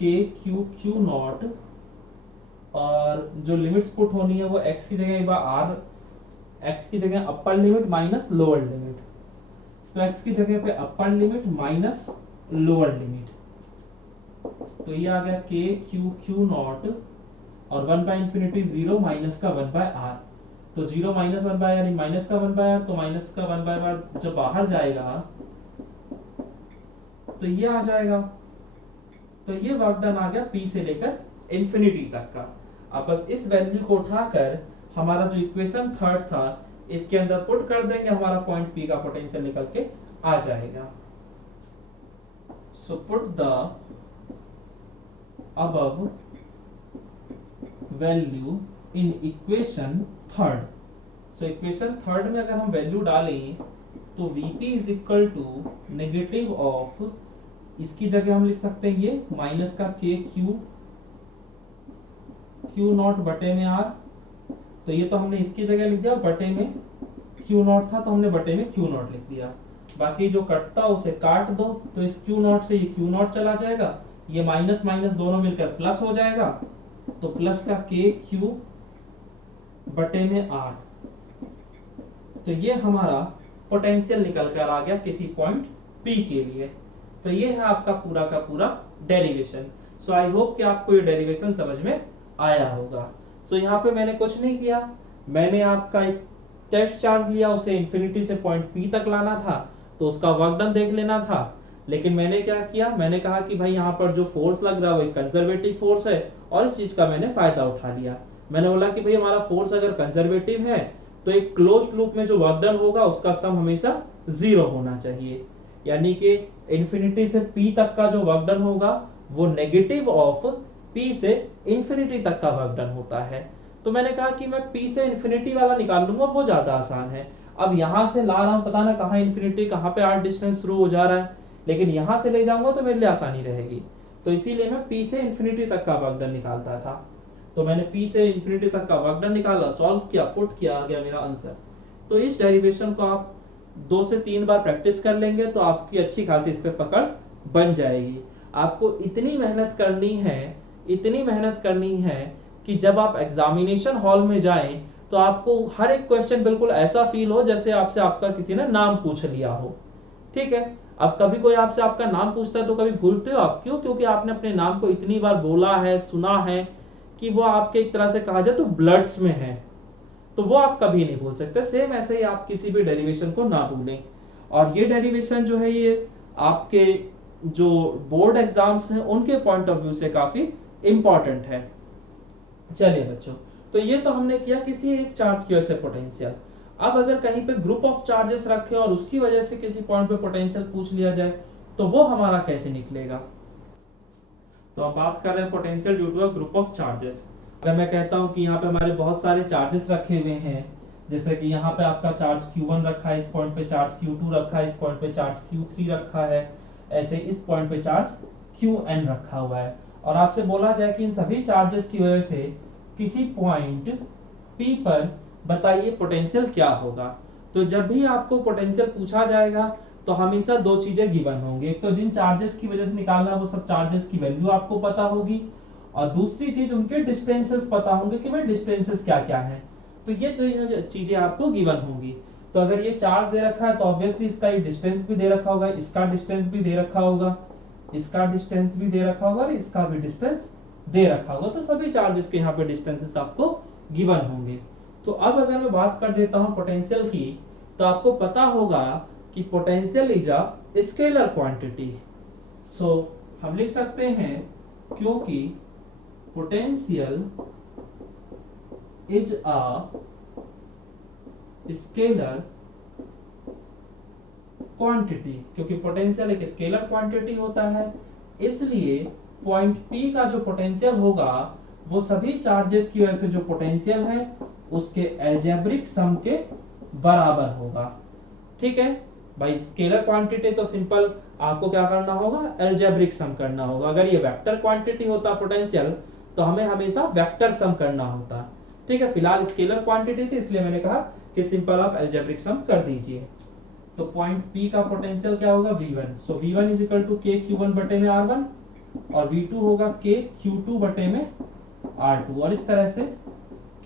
k Q naught, और जो लिमिट्स पुट होनी है वो x की जगह r, x की जगह upper limit minus lower limit, तो x की जगह पे upper limit minus lower limit, तो ये आ गया k क्यू नॉट, और 1/इंफिनिटी 0 माइनस का 1/r, तो 0 माइनस 1/r यानी माइनस का 1/r, तो माइनस का 1/r जब बाहर जाएगा तो ये आ जाएगा, तो ये वर्क डन आ गया p से लेकर इंफिनिटी तक का। अब बस इस वैल्यू को उठाकर हमारा जो इक्वेशन थर्ड था इसके अंदर पुट कर देंगे, हमारा पॉइंट p का पोटेंशियल निकल के आ जाएगा। So put the above value in equation third. So equation third में अगर हम वैल्यू डालें तो Vp is equal to negative of, इसकी जगह हम लिख सकते हैं ये माइनस का k क्यू नॉट बटे में r, तो ये तो हमने इसकी जगह लिख दिया, बटे में क्यू नॉट था तो हमने बटे में क्यू नॉट लिख दिया, बाकी जो कटता उसे काट दो, तो इस क्यू नॉट से ये क्यू नॉट चला जाएगा, ये माइनस माइनस दोनों मिलकर प्लस हो जाएगा, तो प्लस का k क्यू बटे में r, तो ये हमारा पोटेंशियल निकल कर आ गया किसी पॉइंट P के लिए। तो ये है आपका पूरा का पूरा डेरिवेशन। सो आई होप कि आपको ये डेरिवेशन समझ में आया होगा। सो यहाँ पे मैंने कुछ नहीं किया, मैंने आपका एक टेस्ट चार्ज लिया, उसे इंफिनिटी से पॉइंट P तक लाना था, तो उसका वर्क डन देख लेना था, लेकिन मैंने क्या किया, मैंने कहा कि भाई यहाँ पर जो फोर्स लग रहा है वो एक कंजर्वेटिव फोर्स है, और इस चीज का मैंने फायदा उठा लिया। मैंने बोला कि भाई हमारा फोर्स अगर कंजर्वेटिव है तो एक क्लोज्ड लूप में जो वर्क डन होगा उसका सम हमेशा 0 होना चाहिए, यानी कि इंफिनिटी से P तक का जो वर्क डन होगा वो नेगेटिव ऑफ P से इंफिनिटी तक का वर्क डन होता है। तो मैंने कहा कि मैं P से इंफिनिटी वाला निकाल लूंगा, वो ज्यादा आसान है। अब यहां से ला रहा हूं, पता ना कहां इंफिनिटी कहां पे r डिस्टेंस शुरू हो जा रहा है, लेकिन यहां से ले जाऊंगा तो मेरे लिए आसानी रहेगी, तो इसीलिए मैं P से इंफिनिटी तक का वर्क डन निकालता था। तो मैंने P से इंफिनिटी तक का वर्क डन निकाला, सॉल्व किया, पुट किया, आ गया मेरा आंसर। तो इस डेरिवेशन को आप 2 से 3 बार प्रैक्टिस कर लेंगे तो आपकी अच्छी खासी इस पे पकड़ बन जाएगी। आपको इतनी मेहनत करनी है कि जब आप एग्जामिनेशन हॉल में जाएं तो आपको हर एक क्वेश्चन बिल्कुल ऐसा फील हो जैसे आपसे आपका किसी ने नाम पूछ लिया हो। ठीक है, अब कभी कोई आपसे आपका नाम पूछता है तो कभी भूलते हो आप, क्यों? क्योंकि आपने अपने नाम को इतनी बार बोला है, सुना है कि वो आपके एक तरह से कहा जाए तो ब्लड्स में है, तो वो आप कभी नहीं भूल सकते। सेम ऐसे ही आप किसी भी डेरिवेशन को ना भूलें। और ये डेरिवेशन जो है ये आपके जो बोर्ड एग्जाम्स हैं उनके पॉइंट ऑफ व्यू से काफी इंपॉर्टेंट है। चलिए बच्चों, तो ये तो हमने किया किसी एक चार्ज की वजह से पोटेंशियल। अब अगर कहीं पे ग्रुप ऑफ चार्जेस रखे और उसकी वजह से किसी पॉइंट पे पोटेंशियल पूछ लिया जाए तो वो हमारा कैसे निकलेगा? तो अब बात कर रहे हैं potential due to a group of charges. अगर मैं कहता हूं कि यहाँ पे हमारे बहुत सारे चार्जेस रखे हुए हैं, जैसे कि यहाँ पे आपका चार्ज Q1 रखा है, इस पॉइंट पे चार्ज Q2 रखा है, इस पॉइंट पे चार्ज Q3 रखा है, ऐसे इस पॉइंट पे चार्ज Qn रखा हुआ है, और आपसे बोला जाए कि इन सभी चार्जेस की वजह से किसी पॉइंट P पर बताइए पोटेंशियल क्या होगा। तो जब भी आपको पोटेंशियल पूछा जाएगा तो हमेशा 2 चीजें गिवन होंगी, एक तो जिन चार्जेस की वजह से निकालना है वो सब चार्जेस की वैल्यू आपको पता होगी, और दूसरी चीज उनके डिस्टेंसेस पता होंगे कि भाई डिस्टेंसेस क्या क्या है। तो ये जो चीजें आपको गिवन होंगी, तो अगर ये चार्ज दे रखा है तो ऑब्वियसली इसका ये डिस्टेंस भी दे रखा होगा, इसका डिस्टेंस भी दे रखा होगा, इसका डिस्टेंस भी दे रखा होगा और इसका भी डिस्टेंस दे रखा होगा। तो सभी चार्जेस के यहाँ पे डिस्टेंसेस आपको गिवन होंगे। तो अब अगर मैं बात कर देता हूँ पोटेंशियल की, तो आपको पता होगा कि potential is a scalar quantity. So हम लिख सकते हैं क्योंकि potential is a scalar quantity, क्योंकि पोटेंशियल एक स्केलर क्वांटिटी होता है, इसलिए पॉइंट P का जो पोटेंशियल होगा वो सभी चार्जेस की वजह से जो पोटेंशियल है उसके अलजेब्रिक सम के बराबर होगा। ठीक है भाई, स्केलर क्वांटिटी तो सिंपल आपको क्या करना होगा, अलजेब्रिक सम करना होगा। अगर ये वेक्टर क्वांटिटी होता पोटेंशियल तो हमें हमेशा वेक्टर सम करना होता। ठीक है, फिलहाल स्केलर क्वांटिटी थी इसलिए मैंने कहा कि सिंपल आप अलजेब्रिक सम कर दीजिए। तो पॉइंट P का पोटेंशियल क्या होगा, V1। So V1 is equal to K Q1 बटे में R1 और V2 होगा K Q2 बटे में R2 और इस तरह से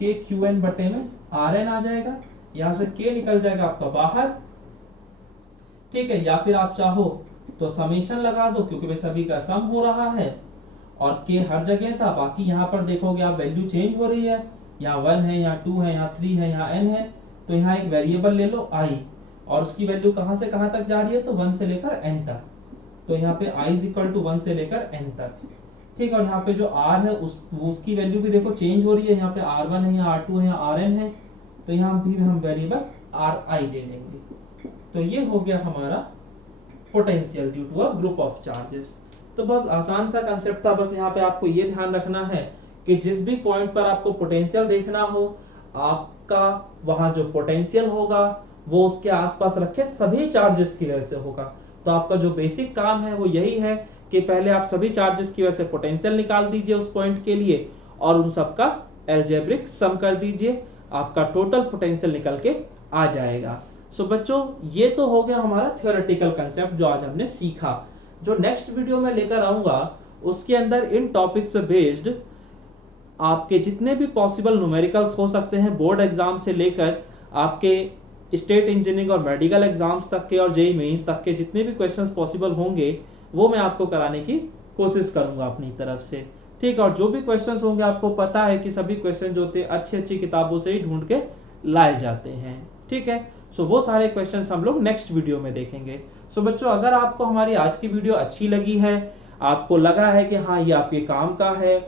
K Qn बटे में Rn आ जाएगा। यहां से K निकल जाएगा आपका बाहर। ठीक है, या फिर आप चाहो तो समेशन लगा दो क्योंकि वे सभी का सम हो रहा है और K हर जगह था। बाकी यहाँ पर देखोगे आप वैल्यू चेंज हो रही है, यहाँ 1 है, यहाँ 2 है, यहाँ 3 है, यहाँ n है। तो यहाँ एक वेरिएबल ले लो I और उसकी वैल्यू कहां से कहां तक जा रही है, तो 1 से लेकर n तक। तो यहाँ पे I इज इक्वल टू 1 से लेकर n तक। ठीक है, और यहाँ पे जो R है उसकी वैल्यू भी देखो चेंज हो रही है। यहाँ पे R1 है, यहाँ R2 है, यहाँ Rn है। तो यहाँ भी हम वेरिएबल Ri ले लेंगे। तो ये हो गया हमारा potential due to a group of charges. तो बहुत आसान सा कंसेप्ट था, बस यहाँ पे आपको ये ध्यान रखना है कि जिस भी पॉइंट पर आपको पोटेंशियल देखना हो, आपका वहां जो पोटेंशियल होगा वो उसके आसपास रखे सभी चार्जेस की वजह से होगा। तो आपका जो बेसिक काम है वो यही है कि पहले आप सभी चार्जेस की वजह से पोटेंशियल निकाल दीजिए उस पॉइंट के लिए और उन सबका अलजेब्रिक सम कर दीजिए, आपका टोटल पोटेंशियल निकल के आ जाएगा। सो बच्चों, ये तो हो गया हमारा थ्योरेटिकल कंसेप्ट जो आज हमने सीखा। जो नेक्स्ट वीडियो में लेकर आऊंगा उसके अंदर इन टॉपिक्स पे बेस्ड आपके जितने भी पॉसिबल न्यूमेरिकल्स हो सकते हैं बोर्ड एग्जाम से लेकर आपके स्टेट इंजीनियरिंग और मेडिकल एग्जाम्स तक के और जेईई मेंस तक के जितने भी क्वेश्चंस पॉसिबल होंगे वो मैं आपको कराने की कोशिश करूंगा अपनी तरफ से। ठीक है, और जो भी क्वेश्चंस होंगे आपको पता है कि सभी क्वेश्चन जो होते हैं अच्छी अच्छी किताबों से ही ढूंढ के लाए जाते हैं। ठीक है, सो वो सारे क्वेश्चंस हम लोग नेक्स्ट वीडियो में देखेंगे। सो बच्चों, अगर आपको हमारी आज की वीडियो अच्छी लगी है, आपको लगा है कि हाँ ये आपके काम का है,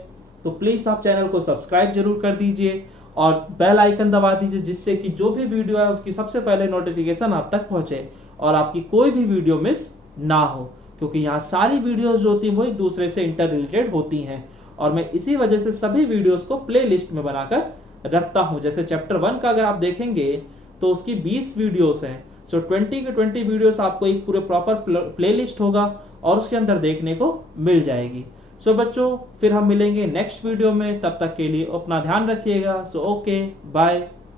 तो प्लीज आप चैनल को सब्सक्राइब जरूर कर दीजिए और बेल आइकन दबा दीजिए, जिससे कि जो भी वीडियो है उसकी सबसे पहले नोटिफिकेशन आप तक पहुंचे और आपकी कोई भी वीडियो मिस ना हो, क्योंकि यहाँ सारी वीडियोस जो होती हैं वो एक दूसरे से इंटर रिलेटेड होती हैं और मैं इसी वजह से सभी वीडियोस को प्ले लिस्ट में बनाकर रखता हूँ। जैसे चैप्टर 1 का अगर आप देखेंगे तो उसकी 20 वीडियोस हैं। सो 20 के 20 वीडियोस आपको एक पूरे प्रॉपर प्ले लिस्ट होगा और उसके अंदर देखने को मिल जाएगी। सो बच्चों, फिर हम मिलेंगे नेक्स्ट वीडियो में, तब तक के लिए अपना ध्यान रखिएगा। So okay, bye.